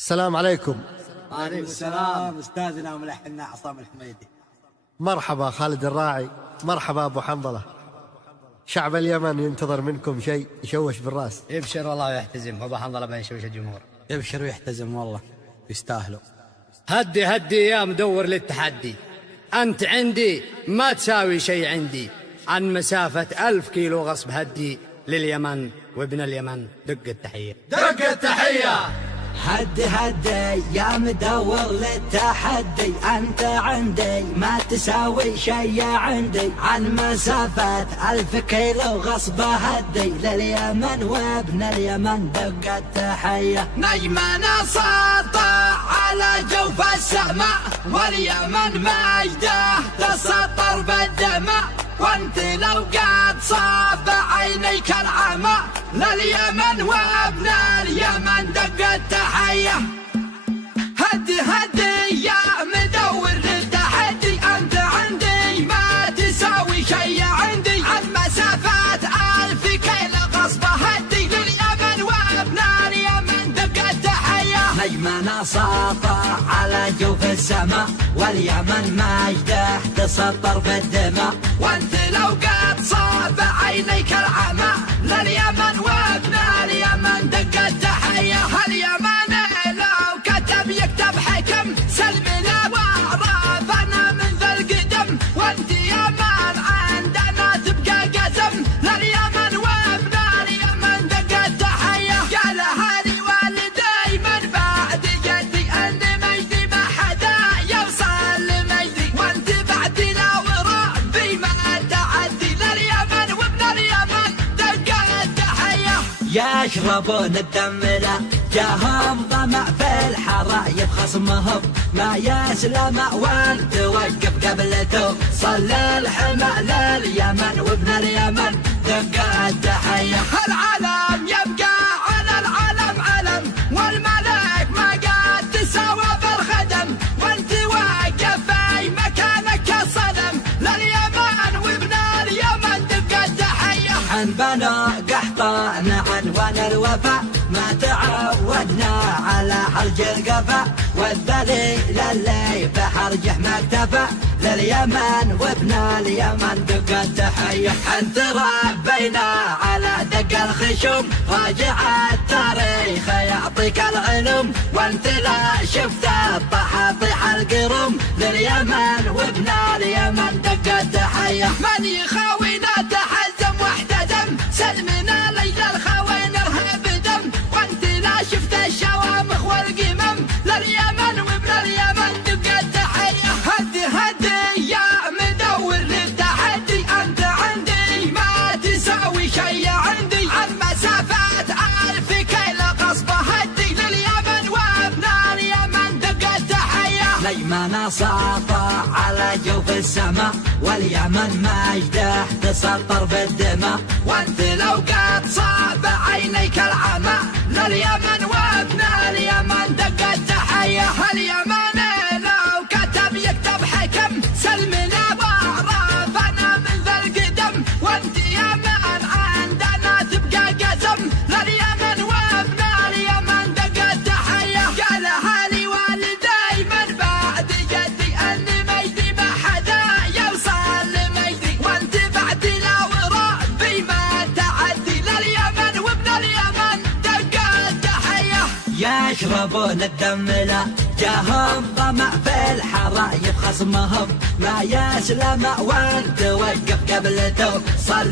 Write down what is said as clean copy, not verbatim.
السلام عليكم. وعليكم السلام أستاذنا وملحننا عصام الحميدي. مرحبا خالد الراعي، مرحبا أبو حنظلة. شعب اليمن ينتظر منكم شيء يشوش بالراس. يبشر والله ويحتزم، أبو حنظلة بيشوش الجمهور. يبشر ويحتزم والله يستاهلوا. هدي هدي يا مدور للتحدي، أنت عندي ما تساوي شيء عندي، عن مسافة 1000 كيلو غصب هدي لليمن وابن اليمن دق التحية. دق التحية. هدي هدي يا مدور للتحدي، أنت عندي ما تساوي شي عندي، عن مسافة 1000 كيلو غصب هدي لليمن وابن اليمن دق التحية. نجمنا ساطع على جوف السماء، واليمن مجده تسطر بالدماء، وانت لو قد صاب عينيك العمى لليمن وابن اليمن دق التحية. هدي هدي يا مدور للتحدي، انت عندي ما تساوي شي عندي، عن مسافات 1000 كيلو غصب هدي لليمن وابن اليمن دق التحية. نجمنا ساطع على جوف السماء، واليمن مجده تسطر بالدماء، وانت لو قد صاب عينيك العمى لليمن وابن اليمن دق التحية. اليمن لو كتب يكتب حكم، سلمنا وعرفنا من ذا القدم، وانت يمن عندنا تبقى قسم لليمن وابن اليمن دق التحية. قال هذه والدي من بعد جدي، ان مجدي ما حدا يوصل لمجدي، وانت بعدي لا وربي ما تعدي لليمن وابن اليمن دق التحية. يشربون الدم لا جاهم ظمأ في الحرايب، خصمهم ما يسلم وانت وقف قبلته، صلى الحمى لليمن وابن اليمن دق التحية. العلم يبقى على العلم علم، والملك ما قد تساوى بالخدم، وانت واقف في مكانك كصنم لليمن وابن اليمن دق التحية. عن بنو قحطان عنوان الوفا، ما تعودنا على حرج القفا، والذليل اللي بحرجه ما اكتفى لليمن وابن اليمن دق التحية. انت ربينا على دق الخشوم، راجع التاريخ يعطيك العلوم، وانت لا شفت الطحاطيح القروم لليمن وابن اليمن دق التحية. من يخاوينا تحزم واحتزم، سلمنا ليل الخوين ارهب دم، وانت لا شفت الشوامخ والقمم لليمن وابن اليمن دق التحية. هدي هدي يا مدور للتحدي، انت عندي ما تساوي شي عندي، عن مسافات 1000 كيلو غصب هدي لليمن وابن اليمن دق التحية. نجمنا ساطع على جوف السماء، واليمن مجده تسطر بالدماء، وانت لو قد صاب عينيك العمى لليمن وابن اليمن دق التحية. اليمن لو كتب يكتب حكم، سلمنا وعرفنا من ذا القدم، وانت يمن عندنا تبقى قسم لليمن وابن اليمن دق التحية. قال هالي والدي من بعد جدي، ان مجدي ما حدا يوصل لمجدي، وانت بعدي لا وربي ما تعدي لليمن وابن اليمن دق التحية. يشربون الدم لا جاهم ظمأ في الحرايب، خصمهم ما يسلم وانت وقف قبلته، صلى